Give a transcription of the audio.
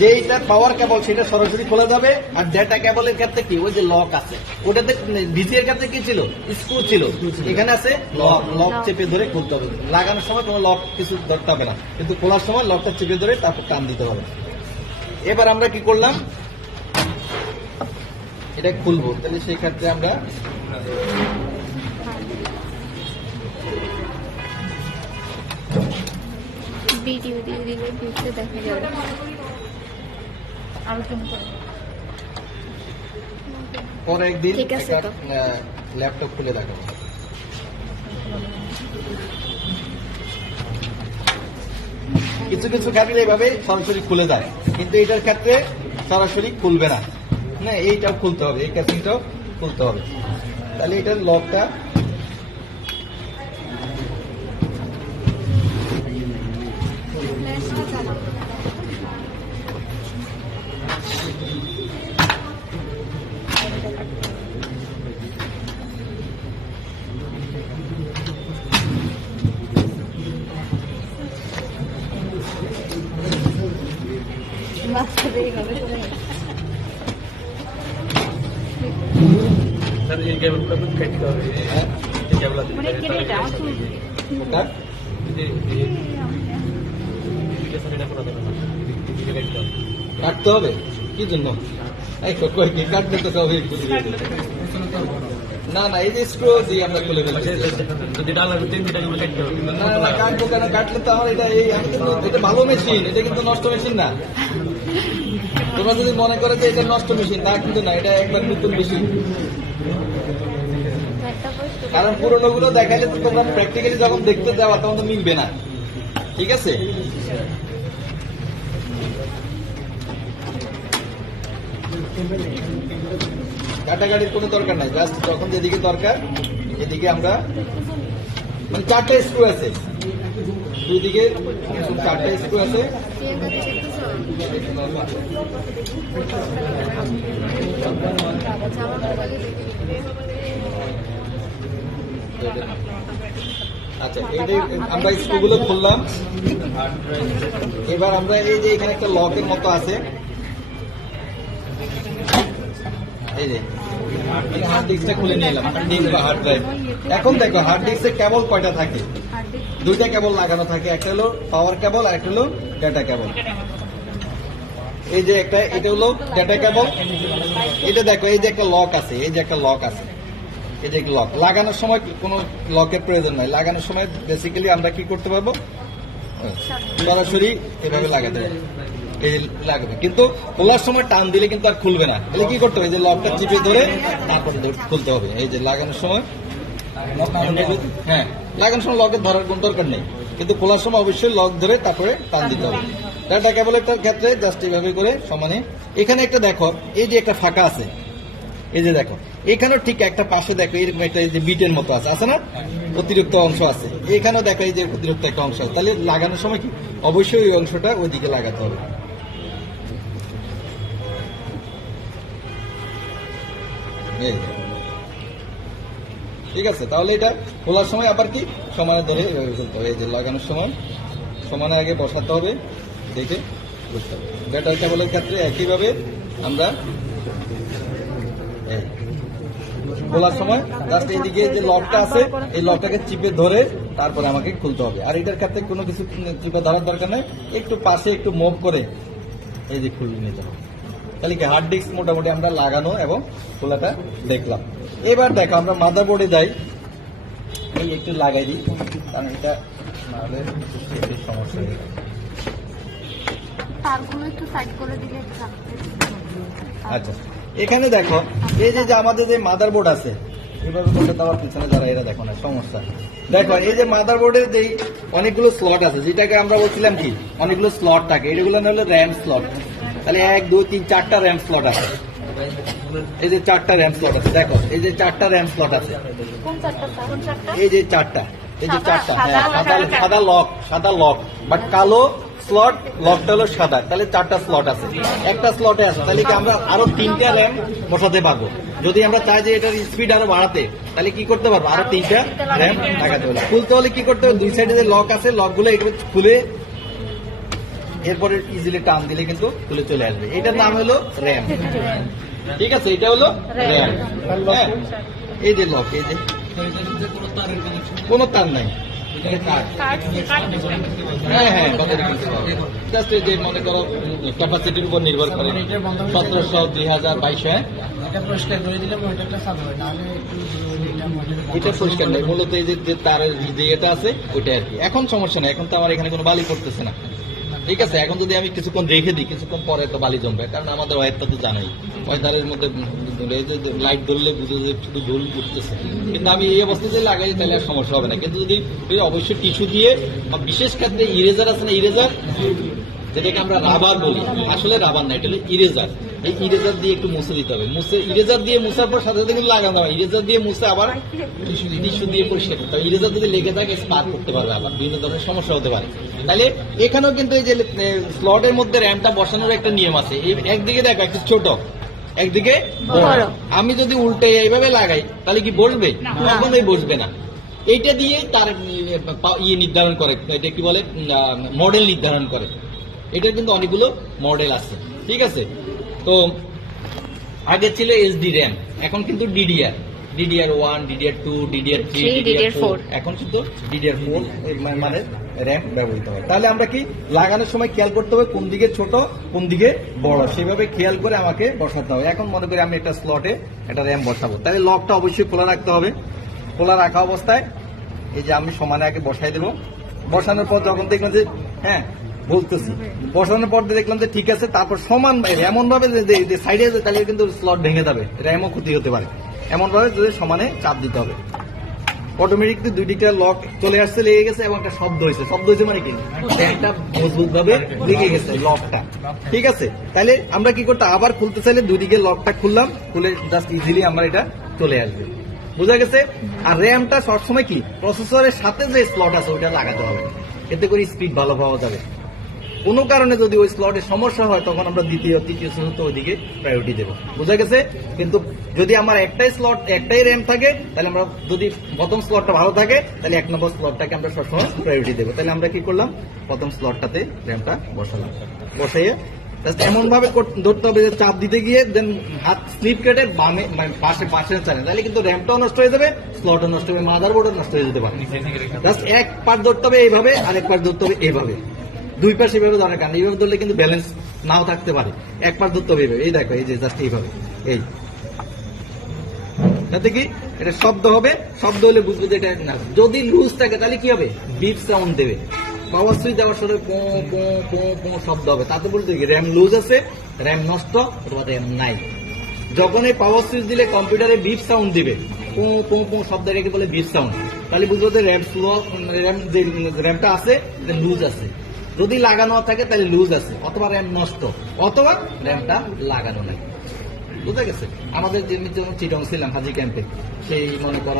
যেটা পাওয়ার কেবল সেটা সরাসরি খোলা যাবে। আর ডেটা কেবলের ক্ষেত্রে কি? ওই যে লক আছে। ওটাতে ডিসিএর ক্ষেত্রে কি ছিল? স্ক্রু ছিল। এখানে আছে লক লক চেপে ধরে খুলতে হবে। লাগানোর সময় কোনো লক কিছু ধরতে হবে না। কিন্তু খোলার সময় লকটা চেপে ধরে তারপর টান দিতে হবে। এবার আমরা কি করলাম? এটা খুলবো। তাহলে সেই ক্ষেত্রে আমরা ভিডিও দিয়ে দিলে ভিডিও দেখা যাবে। আরও একদিন ঠিক আছে তো। ল্যাপটপ খুলে দেখাবো কিছু কিছু ক্যাবিল এইভাবে সরাসরি খুলে যায় কিন্তু এটার ক্ষেত্রে সরাসরি খুলবে না। না এইটাও খুলতে হবে এই ক্যাসিংটাও খুলতে হবে। তাহলে এটার লকটা सर ये केबल का कुछ कट कर হ্যাঁ, ये केबल মানে কেটে এটা আমার চুল ওটা ये ये ये सर এটা পুরো দেবেন ये कट कर কাটতে হবে কি জন্য এই কই- কই কি কাটতে তো সবই বুঝে গেছে। না না এই যে স্ক্রু দিয়ে আমরা খুলে ফেলছি যদি ডালা তিন দিটা কেবল কট कर না না কাটবো কেন কাটলে তো আমার এটা এই আমি কিন্তু এটা ভালো মেশিন এটা কিন্তু নষ্ট মেশিন না তোমরা যদি মনে করে যে এটা নষ্ট মেশিন, তা কিন্তু না, এটা একবার নতুন মেশিন। কারণ পুরোনো গুলো দেখাইলে তো তোমরা প্র্যাকটিক্যালি যখন দেখতে যাওয়া তখন তো মিলবে না। ঠিক আছে? কাটাকাটির কোনো দরকার নাই জাস্ট যখন যেদিকে দরকার, এদিকে আমরা মানে চারটা স্ক্রু আছে। দুই দিকে চারটা স্ক্রু আছে। আচ্ছা এইটাই আমরা স্ক্রুগুলো খুললাম। এবার আমরা এই যে এখানে একটা লকের মতো আছে। এই যে হার্ড ডিস্কটা খুলে নিলাম ডিস্ক বা হার্ড ড্রাইভ এখন দেখো হার্ড ডিস্কের কেবল কয়টা থাকে? দুইটা কেবল লাগানো থাকে, একটা হলো পাওয়ার কেবল আর একটা হলো ডেটা কেবল এই যে একটা, এটা হলো ডেটা কেবল এটা দেখো, এই যে একটা লক আছে, এই যে একটা লক আছে। এই যে লক লাগানোর সময় কোনো লকের প্রয়োজন নয় লাগানোর সময় বেসিক্যালি আমরা কি করতে পারব? সরাসরি এভাবে লাগাতে এই লাগবে। কিন্তু খোলার সময় টান দিলে কিন্তু আর খুলবে না। তাহলে কি করতে হবে? যে লকটা চিপে ধরে তারপর খুলতে হবে। এই যে লাগানোর সময় হ্যাঁ লাগানোর সময় লকের ধরার কোন দরকার নেই। কিন্তু খোলার সময় অবশ্যই লক ধরে তারপরে টান দিতে হবে। ডাটা কেবলের ক্ষেত্রে জাস্ট এইভাবে করে সমানে। এখানে একটা দেখো, এই যে একটা ফাঁকা আছে, এই যে দেখো, এখানেও ঠিক একটা পাশে দেখো, এরকম একটা এই যে বিটের মতো আছে আছে না? অতিরিক্ত অংশ আছে। এখানেও দেখো এই যে অতিরিক্ত একটা অংশ আছে। তাহলে লাগানোর সময় কি? অবশ্যই ওই অংশটা ওইদিকে লাগাতে হবে। ঠিক আছে, তাহলে এটা খোলার সময় আবার কি? সমানে ধরে এভাবে খুলতে হবে। এই যে লাগানোর সময় সমানে আগে বসাতে হবে। দেখে বুঝতে হবে। ব্যাটার কেবলের ক্ষেত্রে একইভাবে আমরা খোলার সময় জাস্ট এইদিকে যে লকটা আছে, এই লকটাকে চিপে ধরে তারপরে আমাকে খুলতে হবে। আর এটার ক্ষেত্রে কোনো কিছু চিপে ধরার দরকার নেই, একটু পাশে একটু মুভ করে এই যে খুলে নিতে হবে। তাহলে কি হার্ড ডিস্ক মোটামুটি আমরা লাগানো এবং খোলাটা দেখলাম। এবার দেখো, আমরা মাদার বোর্ডে যাই। এই একটু লাগাই দিই, কারণ এটা নাহলে সমস্যা হয়ে যাবে তারগুলো একটু সাইড করে দিলে আচ্ছা এখানে দেখো এই যে আমাদের যে মাদার বোর্ড আছে এভাবে করলে তো পিছনে যারা এরা দেখো না সমস্যা। দেখো এই যে মাদার বোর্ডের যে অনেকগুলো স্লট আছে যেটাকে আমরা বলছিলাম কি অনেকগুলো স্লট থাকে এগুলো না হলো র্যাম স্লট তাহলে এক দুই তিন চারটা র্যাম স্লট আছে। এই যে চারটা র্যাম স্লট আছে দেখো এই যে চারটা র্যাম স্লট আছে। কোন চারটা কোন চারটা এই যে চারটা এই যে চারটা সাদা, হ্যাঁ। সাদা লক সাদা লক বাট কালো স্লট লকটা হলো সাদা। তাহলে চারটা স্লট আছে। একটা স্লটে আছে তাহলে কি আমরা আরও তিনটা র্যাম বসাতে পারব? যদি আমরা চাই যে এটার স্পিড আরও বাড়াতে তাহলে কি করতে পারব? আরও তিনটা র্যাম লাগাতে হবে খুলতে হলে কি করতে হবে? দুই সাইডে যে লক আছে লকগুলো এগুলো খুলে এরপরে ইজিলি টান দিলে কিন্তু খুলে চলে আসবে। এটার নাম হলো র্যাম ঠিক আছে এটা হলো র্যাম এই যে লক এই যে। কোনো তার নাই। হ্যাঁ হ্যাঁ জাস্ট এই যে মনে করো ক্যাপাসিটির উপর নির্ভর করে। সতেরোশো দুই হাজার বাইশ এটা পরিষ্কার করে দিলে মোটরটা চালু হয় নাহলে এটা পরিষ্কার নেই মূলত এই যে যে তারের যে এটা আছে ওইটা আর কি। এখন সমস্যা নেই। এখন তো আমার এখানে কোনো বালি পড়তেছে না। ঠিক আছে এখন যদি আমি কিছুক্ষণ রেখে দিই কিছুক্ষণ পরে তো বালি জমবে। কারণ আমাদের ওয়াইফটা তো জানাই। ওয়াইদারের মধ্যে লাইট ধরলে বুঝে যে শুধু ধুল উঠতেছে কিন্তু আমি এই অবস্থাতে লাগাই, তাহলে আর সমস্যা হবে না। কিন্তু যদি অবশ্যই টিস্যু দিয়ে, বা বিশেষ ক্ষেত্রে ইরেজার আছে না ইরেজার যেটাকে আমরা রাবার বলি। আসলে রাবার না, এটা হলো ইরেজার এই ইরেজার দিয়ে একটু মুছে দিতে হবে। মুছে ইরেজার দিয়ে মুছার পর সাথে সাথে কিন্তু লাগানো হয়। ইরেজার দিয়ে মুছে আবার টিস্যু দিয়ে পরিষ্কার করতে হবে। ইরেজার যদি লেগে থাকে স্পার্ক করতে পারবে আবার। বিভিন্ন ধরনের সমস্যা হতে পারে। তাহলে এখানেও কিন্তু এই যে স্লটের মধ্যে র্যামটা বসানোর একটা নিয়ম আছে। একদিকে দেখো, একটু ছোট। একদিকে। আমি যদি উল্টে এইভাবে লাগাই তাহলে কি বসবে? কখনোই বসবে না। এইটা দিয়ে তার ইয়ে নির্ধারণ করে। এটা কি বলে? মডেল নির্ধারণ করে। এটা কিন্তু অনেকগুলো মডেল আছে। ঠিক আছে? তো আগে ছিল এসডি র্যাম এখন কিন্তু DDR DDR one DDR two DDR three DDR four এখন কিন্তু ডিডিআর ফোর মানে র্যাম ব্যবহৃত হয়। তাহলে আমরা কি লাগানোর সময় খেয়াল করতে হবে কোন দিকে ছোট কোন দিকে বড়। সেভাবে খেয়াল করে আমাকে বসাতে হবে। এখন মনে করি আমি একটা স্লটে একটা র্যাম বসাবো। তাহলে লকটা অবশ্যই খোলা রাখতে হবে। খোলা রাখা অবস্থায় এই যে আমি সমানে আগে বসাই দেবো। বসানোর পর যখন দেখলাম যে হ্যাঁ বলতেছি। বসানোর পর দিয়ে দেখলাম যে ঠিক আছে তারপর সমান এমন ভাবে যে সাইডে তাহলে কিন্তু স্লট ভেঙে যাবে। র্যামও ক্ষতি হতে পারে। এমন ভাবে যে সমানে চাপ দিতে হবে। অটোমেটিকলি দিকটা লক চলে আসছে, লেগে গেছে এবং একটা শব্দ হয়েছে। শব্দ হয়েছে মানে কি? একটা মজবুত ভাবে লেগে গেছে লকটা ঠিক আছে? তাহলে আমরা কি করতে আবার খুলতে চাইলে দুই দিকে লকটা খুললাম, খুলে জাস্ট ইজিলি আমরা এটা চলে আসবে। বোঝা গেছে? আর র্যামটা সবসময় কি? প্রসেসরের সাথে যে স্লট আছে, ওইটা লাগাতে হবে। এতে করে স্পিড ভালো পাওয়া যাবে। কোনো কারণে যদি ওই স্লটের সমস্যা হয় তখন আমরা দ্বিতীয় তৃতীয় চতুর্থ ওইদিকে প্রায়োরিটি দেবো। বোঝা গেছে? কিন্তু যদি আমার একটাই স্লট একটাই র্যাম থাকে তাহলে আমরা যদি প্রথম স্লটটা ভালো থাকে তাহলে এক নম্বর স্লটটাকে আমরা সবসময় প্রায়োরিটি দেবো। তাহলে আমরা কি করলাম? প্রথম স্লটটাতে র্যামটা বসালাম। বসাইয়ে এমন ভাবে ধরতে হবে যে চাপ দিতে গিয়ে দেন হাত স্লিপ কেটে বামে মানে পাশে পাশে চালে তাহলে কিন্তু র্যামটাও নষ্ট হয়ে যাবে স্লটও নষ্ট হবে মাদার বোর্ডও নষ্ট হয়ে যেতে পারে। জাস্ট এক পার্ট ধরতে হবে এইভাবে আরেক পার্ট ধরতে হবে এইভাবে। দুই পাশে এভাবে ধরার কারণ এইভাবে ধরলে কিন্তু ব্যালেন্স নাও থাকতে পারে। এক পার্ট ধরতে হবে এই দেখো, এই যে জাস্ট এইভাবে। এই। তাতে কি? এটা শব্দ হবে। শব্দ হলে বুঝবে যে এটা না। যদি লুজ থাকে, তাহলে কি হবে? বিপ সাউন্ড দেবে। পাওয়ার সুইচ দেওয়ার সাথে পো পো পো পো শব্দ হবে। তাতে বলতে কি? র্যাম লুজ আছে র্যাম নষ্ট, অথবা র্যাম নাই। যখন এই পাওয়ার সুইচ দিলে কম্পিউটারে বিপ সাউন্ড দিবে, পো পো পো শব্দ রেখে বলে বিপ সাউন্ড তাহলে বুঝব যে র্যাম স্লো র্যাম যে র্যামটা আছে লুজ আছে। যদি লাগানো থাকে, তাহলে লুজ আছে। অথবা র্যাম নষ্ট। অথবা র্যামটা লাগানো নাই। বুঝা গেছে? আমাদের যে চিটং ছিলাম হাজি ক্যাম্পে সেই মনে করা